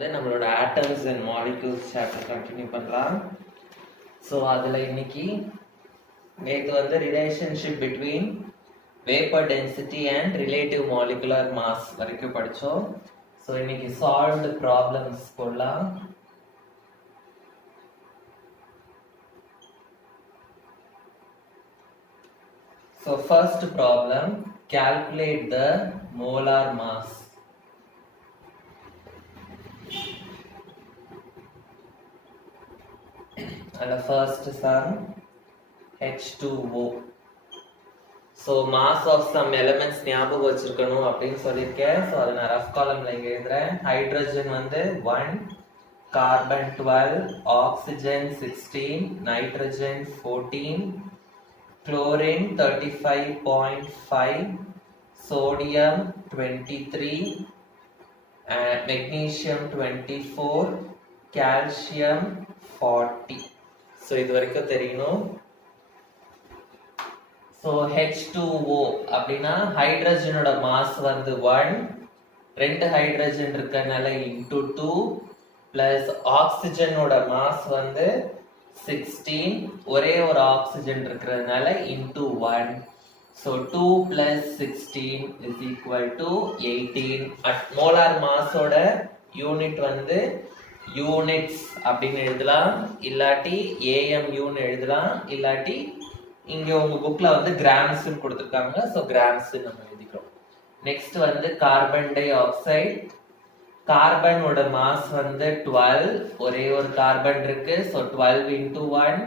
நம்மளோட atoms and molecules chapter continue பண்ணலாம். So அதில் இன்னைக்கு நேற்று relationship between vapor density and relative molecular mass வரைக்கும் படித்தோம். ஸோ இன்னைக்கு solved problems போடலாம். So first problem, calculate the molar mass. And the first sum, H2O. So mass of some elements ஞாபகம் வச்சிருக்கணும் அப்படின்னு சொல்லியிருக்கேன். ஸோ அதை நான் ரஃப் காலம்ல இங்கே எழுதுறேன். Hydrogen 1, carbon 12, oxygen 16, nitrogen 14, chlorine 35.5, sodium 23, and magnesium 24, calcium 40. So இது வரைக்கும் தெரியணும். So H2O அப்படின்னா ஹைட்ரஜனோட மாஸ் 1, 2 ஹைட்ரஜன் இருக்கனால into 2 plus ஆக்சிஜனோட மாஸ் 16, ஒரே ஒரு ஆக்சிஜன் இருக்கிறதுனால into 1. So 2 plus 16 is equal to 18. At molar mass ஓட யூனிட் யூனிட்ஸ் அப்படின்னு எழுதலாம், இல்லாட்டி AMU ன்னு எழுதலாம், இல்லாட்டி இங்க உங்க புக்ல கிராம்ஸ் கொடுத்துருக்காங்க. ஸோ கிராம்ஸ் நம்ம எழுதிக்கிறோம். Next carbon dioxide. கார்பனோட மாஸ் 12, ஒரே ஒரு கார்பன் இருக்கு. ஸோ 12 into 1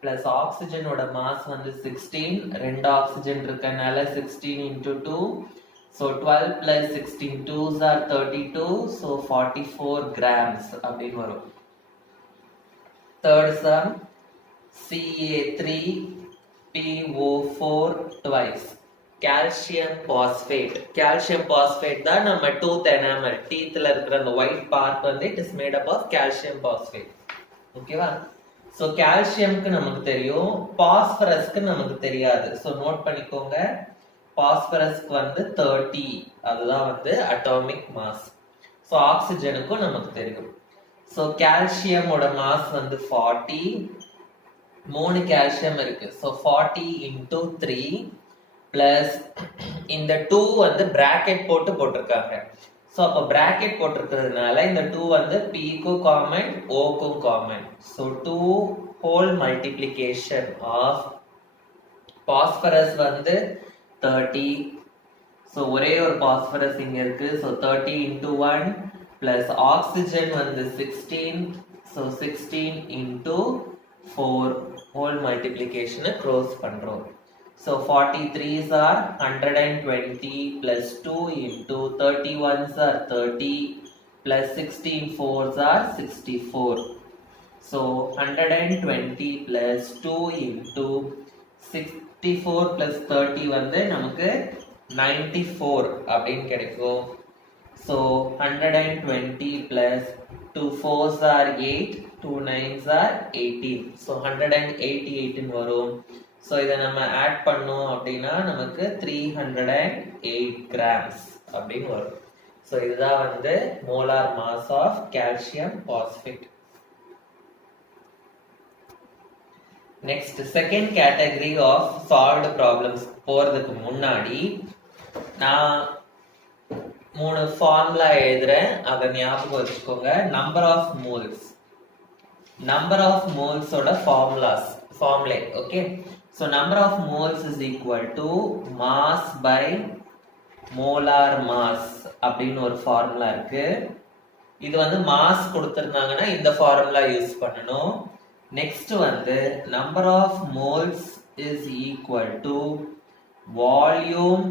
பிளஸ் ஆக்சிஜனோட மாஸ் 16, 2 ஆக்சிஜன் இருக்கனால 16 into 2. So 12 plus 16 2s are 32. So 44 grams அப்படின்னு வரும். Third sum, CA3PO4 twice. Calcium phosphate. Calcium phosphate தான் நம்ம டூத் எனாமல், டீத்ல இருக்கிற அந்த white part it is made up of calcium phosphate. ஓகேவா? ஸோ கால்சியம்க்கு நமக்கு தெரியும், பாஸ்பரஸ்க்கு நமக்கு தெரியாது. ஸோ நோட் பண்ணிக்கோங்க, பாஸ்பரஸ்க்கு 30, அதுதான் அட்டாமிக் மாஸ். ஸோ ஆக்சிஜனுக்கும் நமக்கு தெரியும். ஸோ கால்சியமோட மாஸ் 40, 3 கால்சியம் இருக்கு. ஸோ 40 into 3 பிளஸ் இந்த 2 பிராக்கெட் போட்டிருக்காங்க. ஸோ அப்போ பிராக்கெட் போட்டிருக்கிறதுனால இந்த 2 Pக்கும் காமன், Oக்கும் common. So 2 whole multiplication of phosphorus 30. So ஒரே ஒரு பாஸ்பரஸ் இங்க இருக்கு. So 30 into 1 plus oxygen 16. So 16 into 4 whole மல்டிப்ளிகேஷனை க்ளோஸ் பண்றோம். So 43s are 120 plus 2 into 31s are 30 plus 16 4s are 64. So 120 plus 2 into 64 plus 30 நமக்கு 94 அப்படின்னு கிடைக்கும். So 120 plus 2 4s are 8, 2 9s are 18. So 188 வரும். ஸோ இதை நம்ம ஆட் பண்ணோம் அப்படின்னா நமக்கு 308 கிராம்ஸ் அப்படின்னு வரும். ஸோ இதுதான் molar mass of calcium phosphate. Next second category of solved problems போறதுக்கு முன்னாடி நான் 3 ஃபார்முலா எழுதுறேன், அதை ஞாபகம் வச்சுக்கோங்க. நம்பர் ஆஃப் மோல்ஸோட formulae. Okay, so number of moles is equal to mass by molar mass அப்படின்னு ஒரு ஃபார்முலா இருக்கு. இது மாஸ் கொடுத்திருந்தாங்கன்னா இந்த ஃபார்முலா யூஸ் பண்ணணும். Next number of moles is equal to volume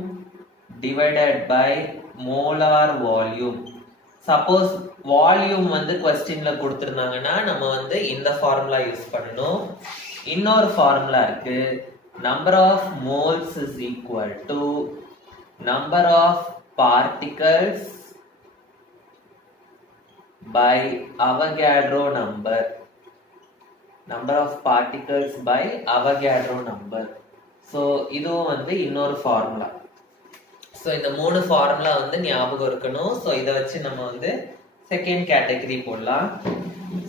divided by molar volume. Suppose volume क्वेश्चनல கொடுத்திருந்தாங்கன்னா நம்ம இந்த ஃபார்முலா யூஸ் பண்ணணும். இன்னொரு ஃபார்முலா இருக்கு, number of moles is equal to number of particles by Avogadro number. number of particles by Avogadro number. So இதுவும் இன்னொரு formula. So இந்த 3 ஃபார்முலா ஞாபகம் இருக்கணும். ஸோ இதை வச்சு நம்ம செகண்ட் கேட்டகரி போடலாம்.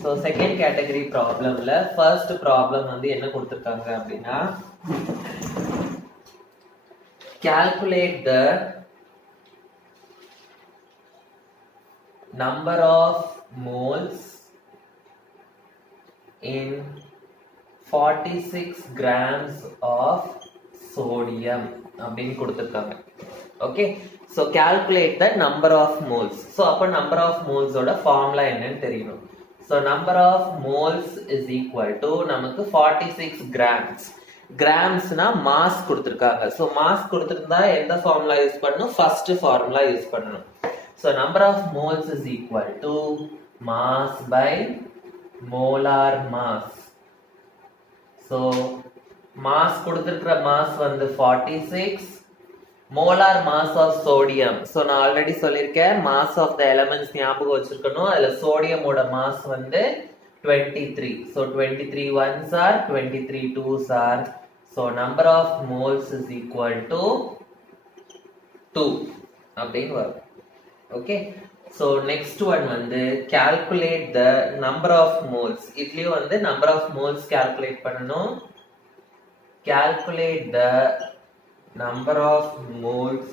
ஸோ செகண்ட் கேட்டகரி ப்ராப்ளம்ல ஃபர்ஸ்ட் ப்ராப்ளம் வந்து என்ன கொடுத்துருக்காங்க அப்படின்னா, calculate the number of moles in 46 grams of sodium அப்படின்னு கொடுத்துருக்காங்க. Okay, so calculate the number of moles. So அப்போ number of moles ஓட ஃபார்முலா என்னன்னு தெரியணும். So number of moles is equal to நமக்கு 46 grams. கிராம்ஸ்னா மாஸ் கொடுத்துருக்காங்க. ஸோ மாஸ் கொடுத்துருந்தா எந்த ஃபார்முலா யூஸ் பண்ணணும்? ஃபர்ஸ்ட் ஃபார்முலா யூஸ் பண்ணணும். So number of moles is equal to mass by molar mass. So mass கொடுத்துருக்கிற மாஸ் வந்து 46, molar mass of sodium. So நான் ஆல்ரெடி சொல்லியிருக்கேன், மாஸ் ஆஃப் த எலமெண்ட்ஸ் ஞாபகம் வச்சிருக்கணும். அதுல சோடியமோட மாஸ் வந்து 23. So 23 ones are 23 twos are. So number of moles is equal to 2 அப்படின்னு வரும். Okay, so next one வந்து calculate the number of moles. இதுலயும் வந்து number of moles calculate பண்ணணும். Calculate the number of moles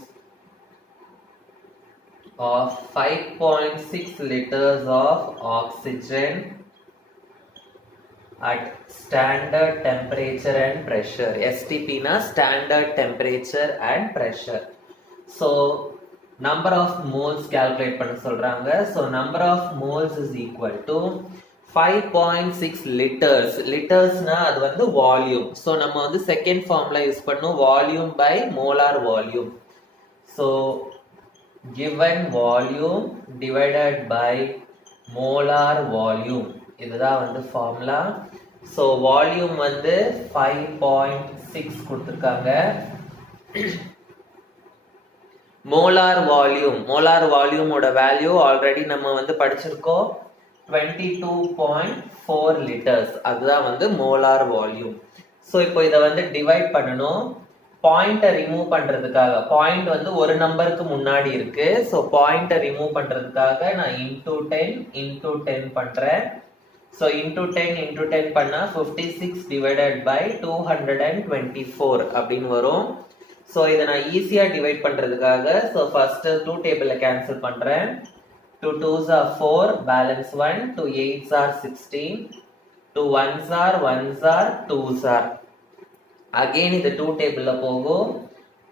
of 5.6 liters of oxygen at standard temperature and pressure. STP na standard temperature and pressure. So number of moles calculate பண்ண சொல்றாங்க. So number of moles is equal to 5.6 liters. liters na அது வந்து volume. So நம்ம வந்து second formula use பண்ணோம், volume by molar volume. So given volume divided by molar volume, இதுதான் வந்து formula. So volume வந்து 5.6 கொடுத்துருக்காங்க. மோலார் வால்யூமோட வேல்யூ ஆல்ரெடி நம்ம வந்து படிச்சிருக்கோம், 22.4 லிட்டர்ஸ். அதுதான் வந்து மோலார் வால்யூம். ஸோ இப்போ இதை வந்து டிவைட் பண்ணணும். பாயிண்ட்டை ரிமூவ் பண்றதுக்காக, பாயிண்ட் வந்து ஒரு நம்பருக்கு முன்னாடி இருக்கு. ஸோ பாயிண்ட்டை ரிமூவ் பண்றதுக்காக நான் இன்டூ 10 பண்றேன். So into 10 பண்ணா 56 divided by 224 அப்படின்னு வரும். So இதை நான் ஈஸியா டிவைட் பண்றதுக்காக, so first 2 டேபிள்ல கேன்சல் பண்றேன். 2 2s are 4, balance 1, 2 8s are 16, 2 1s are 1s are 2s are. Again இது 2 டேபிள்ல போகும்.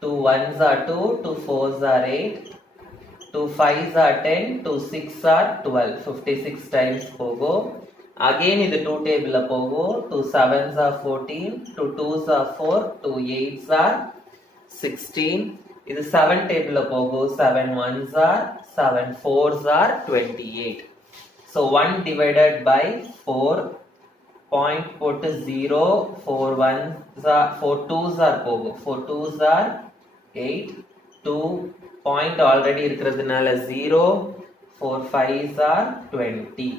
2 1s are 2, 2 4s are 8, 2 5s are 10, 2 6 are 12, 56 times போகும். Again இது 2 டேபிள்ல போகும். 2 7s are 14, 2 2s are 4, 2 8s are 16. இது 7 டேபிள்ல போகும். 7 1s are 7 4s are 28. So 1 divided by 4, point போட்டு 0, 4 1s are 4 2s are போகும். 4 2s are 8, 2 point already இருக்கிறதுனால 0, 4 5s are 20.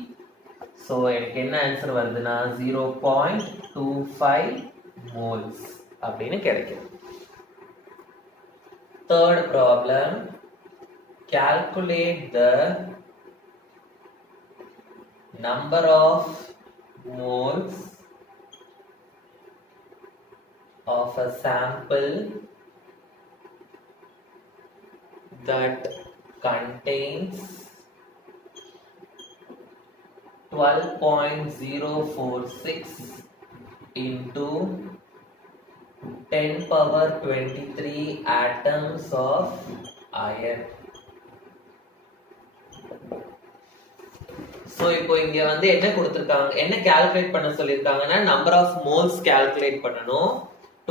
ஸோ எனக்கு என்ன ஆன்சர் வருதுன்னா 0.25 moles அப்படின்னு கிடைக்கும். Third problem, calculate the number of moles of a sample that contains 12.046 into 10 power 23 atoms of iron. So இப்போ இங்க வந்து என்ன கொடுத்திருக்காங்க, என்ன கால்குலேட் பண்ண சொல்லிருக்காங்கன்னா நம்பர் ஆஃப் மோல்ஸ் கால்குலேட் பண்ணனும்.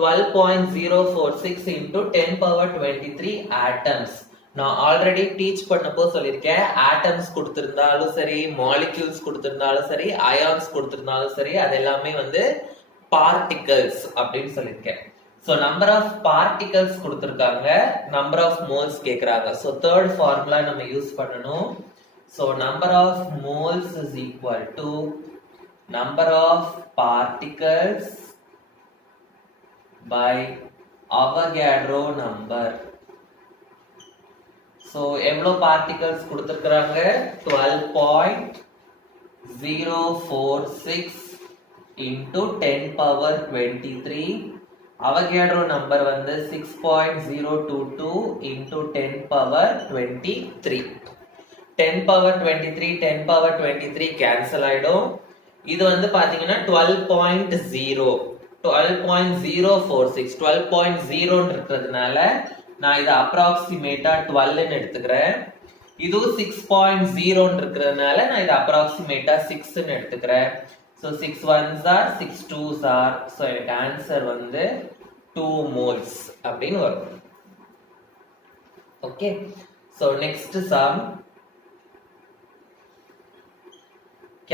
12.046 into 10 power 23 atoms. நான் ஆல்ரெடி டீச் பண்ணப்போ சொல்லியிருக்கேன், ஆட்டம்ஸ் கொடுத்திருந்தாலும் சரி, மாலிக்யூல்ஸ் கொடுத்திருந்தாலும் சரி, அயான்ஸ் கொடுத்திருந்தாலும் சரி, அது எல்லாமே வந்து பார்ட்டிகல்ஸ் அப்படின்னு சொல்லியிருக்கேன். ஸோ நம்பர் ஆஃப் பார்ட்டிகல்ஸ் கொடுத்திருக்காங்க, நம்பர் ஆஃப் மோல்ஸ் கேட்குறாங்க. ஸோ தேர்ட் ஃபார்முலா நம்ம யூஸ் பண்ணணும். So number of moles is equal to number of particles by Avogadro number. So எவ்வளோ பார்ட்டிகல்ஸ் கொடுத்துருக்குறாங்க? 12.046 into 10 power 23. அவகேட்ரோ நம்பர் வந்து 6.022 into 10 power 23. 10 power 23 10 power 23 cancel ஆயிடும். இது வந்து பாத்தீங்கன்னா 12.046 12.0 இருக்கிறதுனால நான் இதை அப்ராக்சிமேட்டா 12 எடுத்துக்கிறேன். இதுவும் 6.0 இருக்கிறதுனால நான் இதை அப்ராக்சிமேட்டா 6 எடுத்துக்கிறேன். So 6 ones are 6 twos are. So எனக்கு ஆன்சர் வந்து 2 moles அப்படின்னு வரும். Okay. So next sum.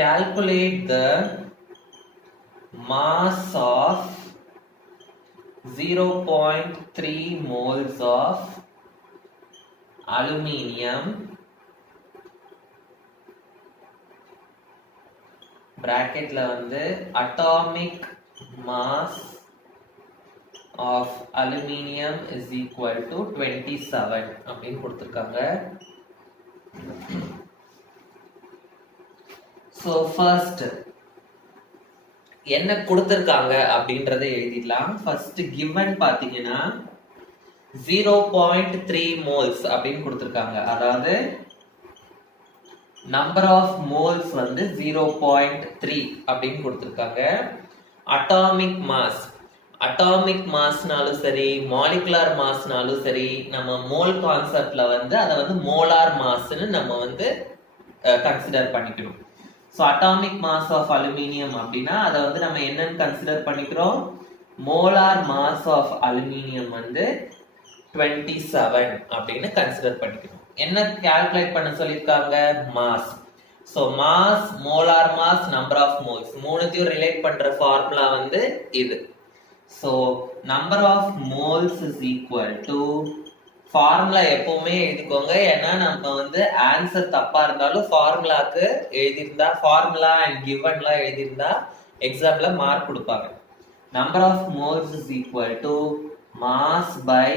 Calculate the mass of 0.3 moles of aluminium bracketல வந்து atomic mass of aluminium is equal to 27 அப்படின்னு கொடுத்திருக்காங்க. So first என்ன கொடுத்திருக்காங்க அப்படின்றதை எழுதிடலாம். ஃபர்ஸ்ட் given பாத்தீங்கன்னா 0.3 moles அப்படின்னு கொடுத்திருக்காங்க. அதாவது நம்பர் ஆஃப் மோல்ஸ் வந்து 0.3 அப்படின்னு கொடுத்திருக்காங்க. அட்டாமிக் மாஸ்னாலும் சரி மாலிகுலர் மாஸ்னாலும் சரி நம்ம மோல் கான்செப்ட்ல வந்து அதை வந்து மோலார் மாஸ்ன்னு நம்ம வந்து கன்சிடர் பண்ணிக்கணும். So atomic mass of aluminium அப்படின்னா அதை வந்து நம்ம என்னன்னு கன்சிடர் பண்ணிக்கிறோம்? மோலார் மாஸ் ஆஃப் அலுமினியம் வந்து 27 அப்படின்னு கன்சிடர் பண்ணிக்கிறோம். என்ன கால்குலேட் பண்ண சொல்லிருக்காங்க? Mass. So mass, molar mass, number of moles மூணுத்தையும் ரிலேட் பண்ற ஃபார்முலா வந்து இது. So number of moles is equal to formula எப்பவுமே எழுதிக்கோங்க. ஏன்னா நம்ம வந்து ஆன்சர் தப்பா இருந்தாலும் ஃபார்முலாக்கு எழுதியிருந்தா ஃபார்முலா அண்ட் கிவன்லாம் எழுதியிருந்தா எக்ஸாம்ல மார்க் கொடுப்பாங்க. Number of moles is equal to mass by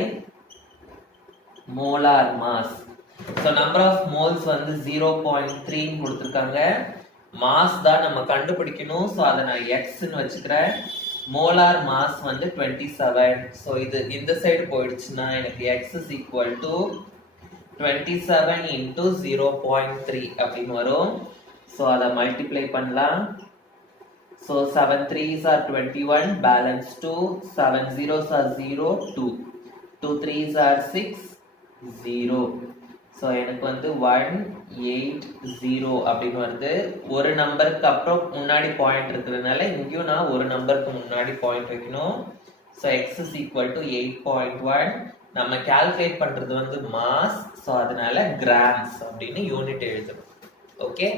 molar mass. So number of moles வந்து 0.3 கொடுத்திருக்காங்க. மாஸ் தான் நம்ம கண்டுபிடிக்கணும். சோ அதை நான் x ன்னு வச்சுக்கிறேன். மோலார் மாஸ் வந்து 27. சோ இது இந்த சைடு போயிடுச்சுன்னா எனக்கு x is equal to 27 into 0.3 அப்படின்னு வரும். சோ அதை மல்டிப்ளை பண்ணலாம். So 7 3s are 21, balance 2, 7 zeros are 0, 2, 2 3s are 6, 0. So எனக்கு வந்து 180 அப்படின்னு வருது. ஒரு நம்பருக்கு அப்புறம் முன்னாடி பாயிண்ட் இருக்கிறதுனால இங்கேயும் நான் ஒரு நம்பருக்கு முன்னாடி பாயிண்ட் வைக்கணும். So X is equal to 8.1. நம்ம கால்குலேட் பண்றது வந்து மாஸ். ஸோ அதனால கிராம்ஸ் அப்படின்னு யூனிட் எழுதணும். ஓகே,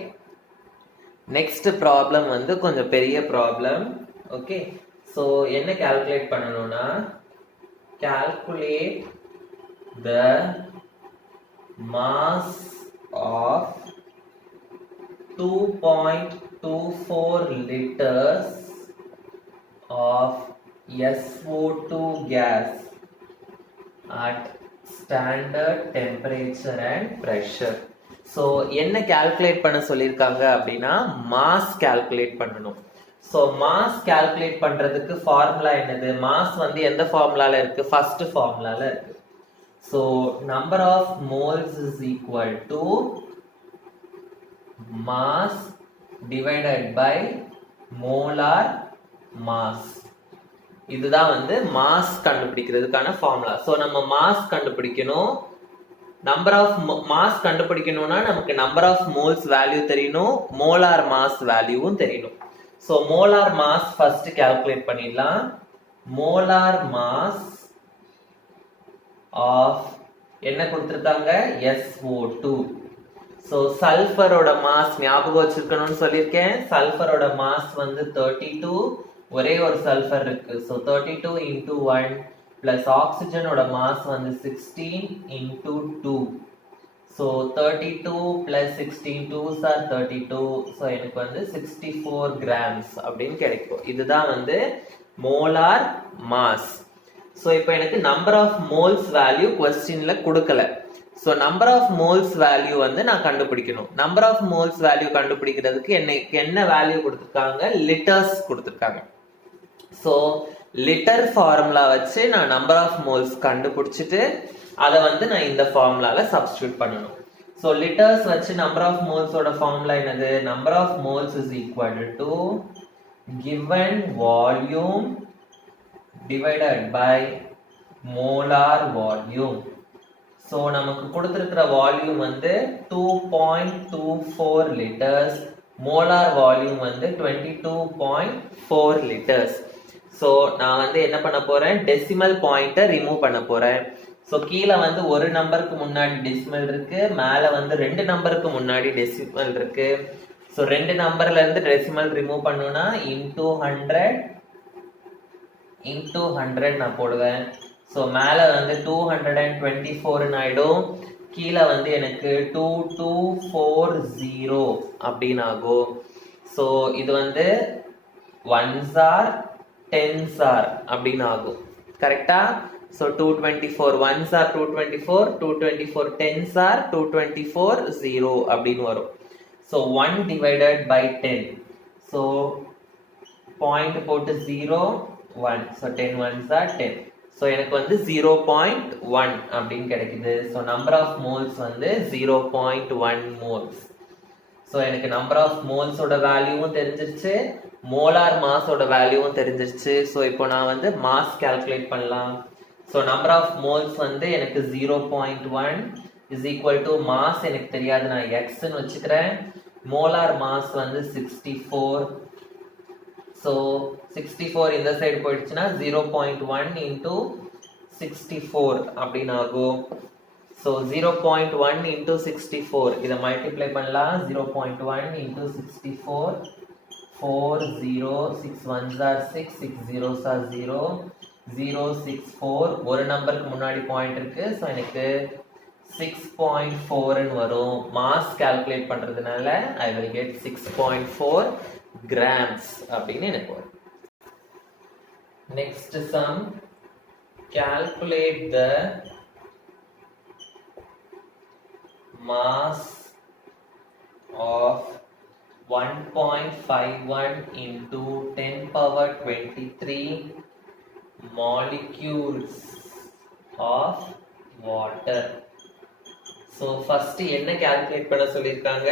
நெக்ஸ்ட் ப்ராப்ளம் வந்து கொஞ்சம் பெரிய ப்ராப்ளம். ஓகே, ஸோ என்ன கால்குலேட் பண்ணணும்னா calculate the mass of 2.24 liters of SO2 gas at standard temperature and pressure. So என்ன calculate பண்ண சொல்லிருக்காங்க அப்படின்னா mass calculate பண்ணணும். So mass calculate பண்றதுக்கு ஃபார்முலா என்னது? mass வந்து எந்த ஃபார்முலால இருக்கு? ஃபர்ஸ்ட் ஃபார்முலால இருக்கு. So number of moles is equal to mass divided by molar mass. இதுதான் வந்து mass கண்டுபிடிக்கிறதுக்கான ஃபார்முலா. So நம்ம mass கண்டுபிடிக்கணும். நம்பர் ஆஃப் மாஸ் கண்டுபிடிக்கணும்னா நமக்கு நம்பர் ஆஃப் மோல்ஸ் வேல்யூ தெரியணும், மோலார் மாஸ் வேல்யூவும் தெரியணும். So molar mass first calculate பண்ணிடலாம். மோலார் மாஸ் ஆஃப் என்ன கொடுத்துருக்காங்க? SO2. ஸோ சல்ஃபரோட மாஸ் ஞாபகம் வச்சிருக்கணும்னு சொல்லியிருக்கேன். சல்ஃபரோட மாஸ் வந்து 32, ஒரே ஒரு சல்ஃபர் இருக்கு. ஸோ 32 into 1 பிளஸ் ஆக்சிஜனோட மாஸ் வந்து 16 into 2. So 32 plus 16 2s are 32. So எனக்கு வந்து 64 grams அப்படின்னு கிடைக்கும். இதுதான் வந்து மோலார் மாஸ். ஸோ இப்போ எனக்கு நம்பர் ஆஃப் மோல்ஸ் வேல்யூ கொஸ்டின்ல கொடுக்கல. So number of moles value வந்து நான் கண்டுபிடிக்கணும். நம்பர் ஆஃப் மோல்ஸ் வேல்யூ கண்டுபிடிக்கிறதுக்கு என்ன வேல்யூ கொடுத்துருக்காங்க, லிட்டர்ஸ் கொடுத்துருக்காங்க. ஸோ லிட்டர் ஃபார்முலா வச்சு நான் நம்பர் ஆஃப் மோல்ஸ் கண்டுபிடிச்சிட்டு அதை வந்து நான் இந்த ஃபார்முலால சப்ஸ்டியூட் பண்ணணும். ஸோ லிட்டர்ஸ் வச்சு நம்பர் ஆஃப் மோல்ஸோட ஃபார்முலா என்னது, number of moles is equal to given volume divided by molar volume. So நமக்கு கொடுத்துருக்கிற வால்யூம் வந்து 2.24 லிட்டர்ஸ், மோலார் வால்யூம் வந்து 22.4 லிட்டர்ஸ். ஸோ நான் வந்து என்ன பண்ண போறேன், டெசிமல் பாயிண்ட்டை ரிமூவ் பண்ண போறேன். ஸோ கீழே வந்து ஒரு நம்பருக்கு முன்னாடி டெசிமல் இருக்கு, மேலே வந்து 2 நம்பருக்கு முன்னாடி டெசிமல் இருக்கு. ஸோ 2 நம்பர்ல இருந்து டெசிமல் ரிமூவ் பண்ணணும்னா இன்டூ 100 நான் போடுவேன். ஸோ மேலே வந்து 224 ஆயிடும், கீழே வந்து எனக்கு 2240 அப்படின்னு ஆகும். ஸோ இது வந்து 1s are 10s are அப்படின்னு ஆகும், கரெக்டா? So 224 1s are 224, 224 10s are 2240 அப்படின்னு வரும். So 1 divided by 10, so point போட்டு 0 1, ஸோ 10 1s are 10. ஸோ எனக்கு வந்து 0.1 அப்படின்னு கிடைக்குது. ஸோ நம்பர் ஆஃப் மோல்ஸ் வந்து 0.1 மோல்ஸ். ஸோ எனக்கு நம்பர் ஆஃப் மோல்ஸோட வேல்யூவும் தெரிஞ்சிருச்சு, மோலார் மாஸோட வேல்யூவும் தெரிஞ்சிருச்சு. ஸோ இப்போ நான் வந்து மாஸ் கால்குலேட் பண்ணலாம். ஸோ நம்பர் ஆஃப் மோல்ஸ் வந்து எனக்கு 0.1 இஸ் ஈக்குவல் டு மாஸ் எனக்கு தெரியாது, நான் எக்ஸ்ன்னு வச்சுக்கிறேன். மோலார் மாஸ் வந்து 64. ஸோ 64 இந்த சைடு போயிடுச்சுன்னா 0.1 இன்டூ 64 அப்படின்னு ஆகும். ஸோ 0.1 இன்டூ 64 இதை மல்டிப்ளை பண்ணலாம். 0.1 into 64 4 0 6 1s are 6 6 0s are 0 0 6 4, ஒரு நம்பருக்கு முன்னாடி பாயிண்ட் இருக்கு. ஸோ எனக்கு 6.4 வரும். மாஸ் கால்குலேட் பண்றதுனால ஐ வில் கெட் 6.4 grams அப்படின்னு எனக்கு வரும். Next sum, calculate the mass of 1.51 into 10 power 23 molecules of water. So first என்ன calculate பண்ண சொல்லிருக்காங்க,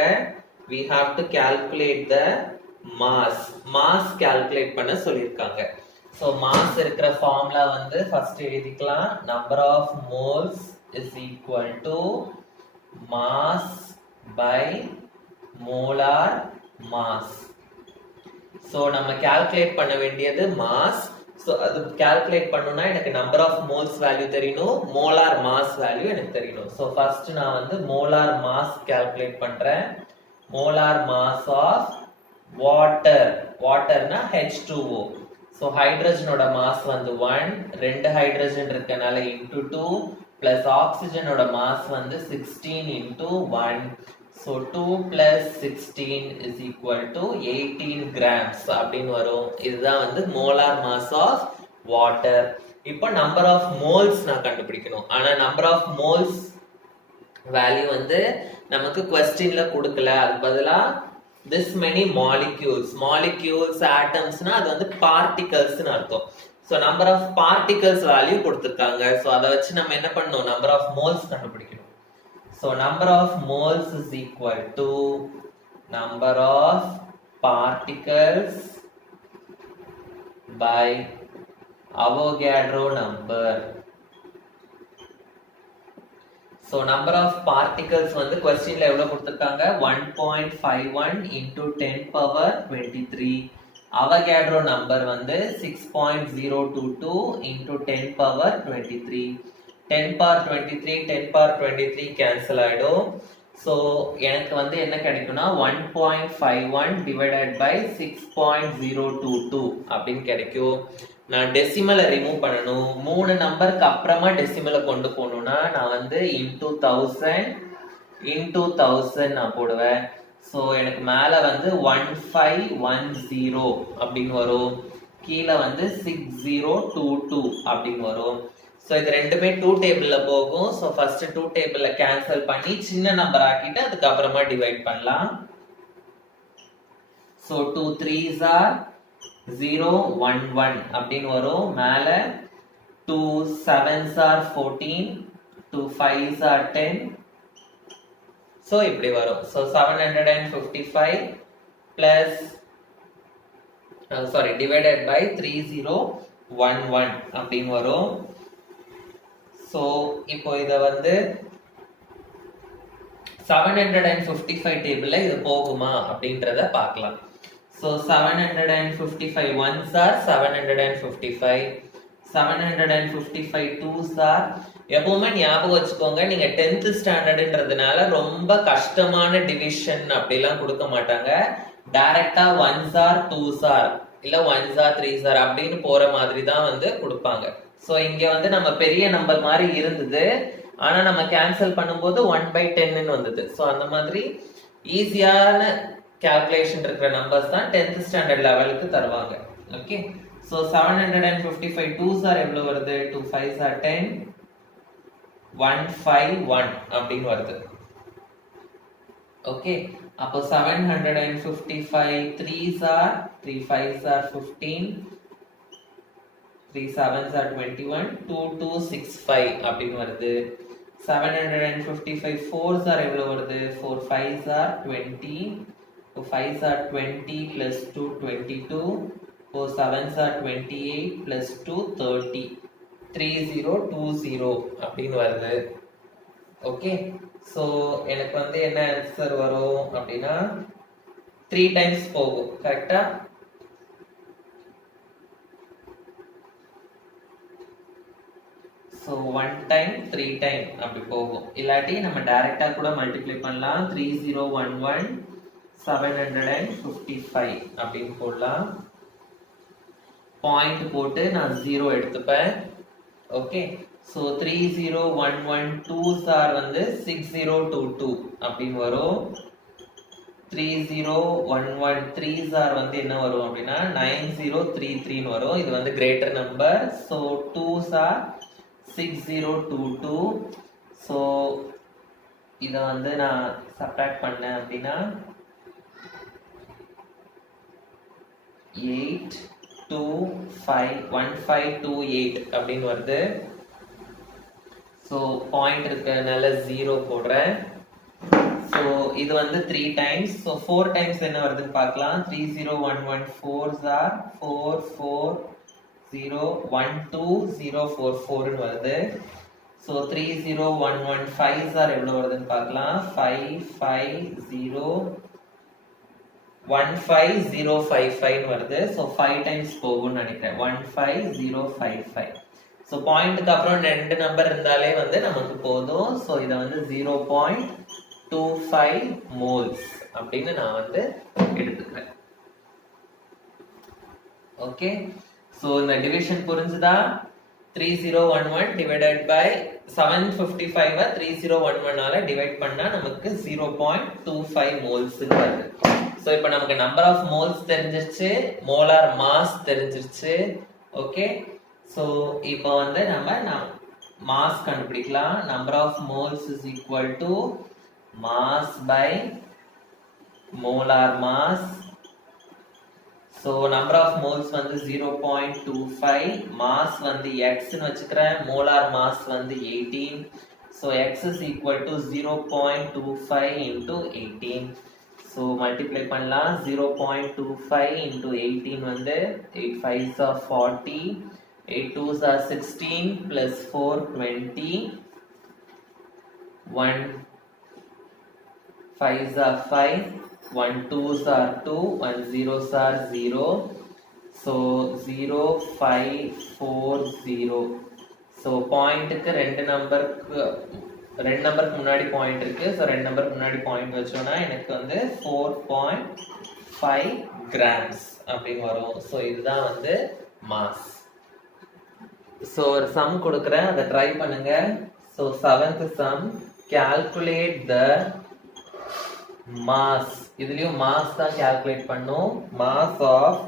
we have to calculate the mass calculate பண்ண சொல்லிருக்காங்க. So mass இருக்கிற ஃபார்முலா வந்து ஃபர்ஸ்ட் எழுதிக்கலாம். number of moles is equal to mass by molar mass. So நம்ம calculate பண்ண வேண்டியது mass. So அது calculate பண்ணனும்னா எனக்கு number of moles value தெரியணும், molar mass value எனக்கு தெரியணும். So first நான் வந்து molar mass calculate பண்றேன். molar mass of waterனா H2O. So ஹைட்ரஜனோட மாஸ் வந்து 1, 2 ஹைட்ரஜன் இருக்கனால into 2 plus ஆக்சிஜனோட மாஸ் வந்து 16 into 1. So 2 plus 16 is equal to 18 grams அப்படின்னு வரும். இதுதான் வந்து மோலார் மாஸ் ஆஃப் வாட்டர். இப்போ நம்பர் ஆஃப் மோல்ஸ் நான் கண்டுபிடிக்கணும். ஆனா நம்பர் ஆஃப் மோல்ஸ் வேல்யூ வந்து நமக்கு क्वेश्चनல கொடுக்கல, அது பதிலா this many molecules atoms-னா அது வந்து particles-னு அர்த்தம். so number of particles value கொடுத்திருக்காங்க. so அத வச்சு நம்ம என்ன பண்ணனும், number of moles கண்டுபிடிக்கணும். so number of moles is equal to number of particles by Avogadro number. so number of particles வந்து क्वेश्चनல எவ்வளவு கொடுத்திருக்காங்க, 1.51 into 10 power 23. Avogadro number வந்து 6.022 into 10 power 23. 10 power 23 10 power 23 cancel ஆயிடும். so எனக்கு வந்து என்ன கிடைக்கும்னா 1.51 divided by 6.022 அப்படின்னு கிடைக்கும். நான் டெசிமலை ரிமூவ் பண்ணணும். 3 நம்பருக்கு அப்புறமா டெசிமலை கொண்டு போகணும்னா நான் வந்து into 1000 நான் போடுவேன். ஸோ எனக்கு மேலே வந்து 1510 அப்படின்னு வரும், கீழே வந்து 6022 அப்படின்னு வரும். ஸோ இது ரெண்டுமே 2 டேபிள்ல போகும். ஸோ ஃபர்ஸ்ட் 2 டேபிள்ல கேன்சல் பண்ணி சின்ன நம்பர் ஆக்கிட்டு அதுக்கப்புறமா டிவைட் பண்ணலாம். ஸோ 2 3s are 0 1 1 அப்படின்னு வரும். மேல 2 7s are 14, 2 5s are 10. So இப்படி வரும். ஸோ 755 பிளஸ் divided by 3011 அப்படின்னு வரும். ஸோ இப்போ இதை வந்து 755 டேபிள்ல இது போகுமா அப்படின்றத பார்க்கலாம். So 755 ones are 755, 755 twos are. எப்பவுமே ஞாபகம் வச்சுக்கோங்க, நீங்க 10th ஸ்டாண்டர்ட்ன்றதுனால ரொம்ப கஷ்டமான டிவிஷன் அப்படிலாம் கொடுக்க மாட்டாங்க. டைரக்டா ஒன்ஸ் ஆர் டூஸ் ஆர் இல்ல ஒன்ஸ் ஆர் த்ரீஸ் ஆர் அப்படின்னு போற மாதிரி தான் வந்து கொடுப்பாங்க. ஸோ இங்க வந்து நம்ம பெரிய நம்பர் மாதிரி இருந்தது, ஆனா நம்ம கேன்சல் பண்ணும்போது 1/10 வந்தது. ஸோ அந்த மாதிரி ஈஸியான கால்குலேஷன் இருக்கிற நம்பர்ஸ் தான் 10th ஸ்டாண்டர்ட் லெவலுக்கு தருவாங்க. ஓகே, ஸோ 755 2s ஆர் எவ்வளவு வருது? 2 5s are 10, 151 அப்படின்னு வருது. ஓகே, அப்போ 755 3s are 3 5s are 15, 3 7s are 21, 2265 அப்படின்னு வருது. 755 4s are எவ்வளவு வருது? 4 5s are 20, 2 5s are 20 plus 2 22, 4 7s are 28 plus 2 30, 3020 அப்படின்னு வருது. ஓகே, ஸோ எனக்கு வந்து என்ன ஆன்சர் வரும் அப்படின்னா 3 டைம்ஸ் போகும். கரெக்டா? ஸோ 1 டைம் 3 டைம் அப்படி போகும். இல்லாட்டி நம்ம டைரக்டா கூட மல்டிப்ளை பண்ணலாம். 3011 755 அப்படின்னு போடலாம். பாயிண்ட் போட்டு நான் 0 எடுத்துப்பேன். ஓகே, ஸோ 3011 2s are வந்து 6022 அப்படின்னு வரும். 3011 3s are வந்து என்ன வரும் அப்படின்னா 9033 வரும். இது வந்து greater number. So 2s are 6022. So இதை வந்து நான் சப்ட்ராக்ட் பண்ணேன் அப்படின்னா 8 2 5 1528 அப்படின்னு வருது. ஸோ பாயிண்ட் இருக்கிறதுனால 0 போடுறேன். ஸோ இது வந்து 3 டைம்ஸ். ஸோ 4 டைம்ஸ் என்ன வருதுன்னு பார்க்கலாம். 3011 4s are 4 4 0 1 2 0 4 4 வருது. ஸோ 3011 5s are எவ்வளவு வருதுன்னு பார்க்கலாம். 5 5 0 15055 வருது. ஸோ 5 டைம்ஸ் போகும்னு நினைக்கிறேன். 15055. ஸோ பாயிண்ட்டுக்கு அப்புறம் 2 நம்பர் இருந்தாலே வந்து நமக்கு போதும். ஸோ இதை வந்து 0.25 மோல்ஸ் அப்படின்னு நான் வந்து எடுத்துக்கிறேன். ஓகே, ஸோ இந்த டிவிஷன் புரிஞ்சுதா? 3011 டிவைடட் பை 755 3011 டிவைட் பண்ணா நமக்கு 0.25 மோல்ஸ் வருது. ஸோ இப்போ நமக்கு நம்பர் ஆஃப் மோல்ஸ் தெரிஞ்சிருச்சு, மோலார் மாஸ் தெரிஞ்சிருச்சு. ஓகே, ஸோ இப்போ வந்து நம்ம மாஸ் கண்டுபிடிக்கலாம். Number of moles is equal to mass by molar mass. So number of moles வந்து 0.25, மாஸ் வந்து எக்ஸ்ன்னு வச்சுக்கிறேன், மோலார் மாஸ் வந்து 18. So X is equal to 0.25 into 18. So multiply பண்ணலாம். 0.25 இன்டூ 18 வந்து 8 5s are 40, 8 2s are 16 plus 4 20, 1 5s are 5, 1 2s are 2, 1 0s are 0. So 0 5 4 0. So பாயிண்ட்டுக்கு ரெண்டு நம்பருக்கு முன்னாடி பாயிண்ட் இருக்கு. ஸோ 2 நம்பருக்கு முன்னாடி பாயிண்ட் வச்சோம்னா எனக்கு வந்து 4.5 grams அப்படின்னு வரும். ஸோ இதுதான் வந்து மாஸ். ஸோ ஒரு சம் கொடுக்குறேன், அதை ட்ரை பண்ணுங்க. So 7th sum, calculate the mass. இதுலயும் மாஸ் தான் கால்குலேட் பண்ணும். Mass of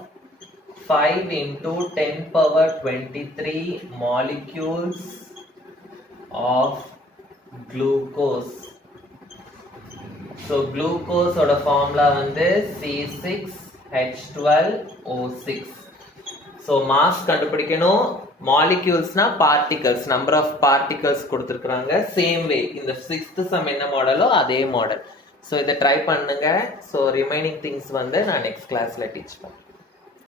5 into 10 power 23 molecules of glucose. So குளுக்கோஸோட ஃபார்முலா வந்து C6H12O6. ஸோ மாஸ் கண்டுபிடிக்கணும். மாலிக்யூல்ஸ்னா பார்ட்டிகல்ஸ், நம்பர் ஆஃப் பார்ட்டிகல்ஸ் கொடுத்துருக்குறாங்க. சேம் வே இந்த 6th சம் என்ன மாடலோ அதே மாடல். ஸோ இதை ட்ரை பண்ணுங்க. ஸோ ரிமைனிங் திங்ஸ் வந்து நான் நெக்ஸ்ட் கிளாஸ்ல டீச் பண்ணேன்.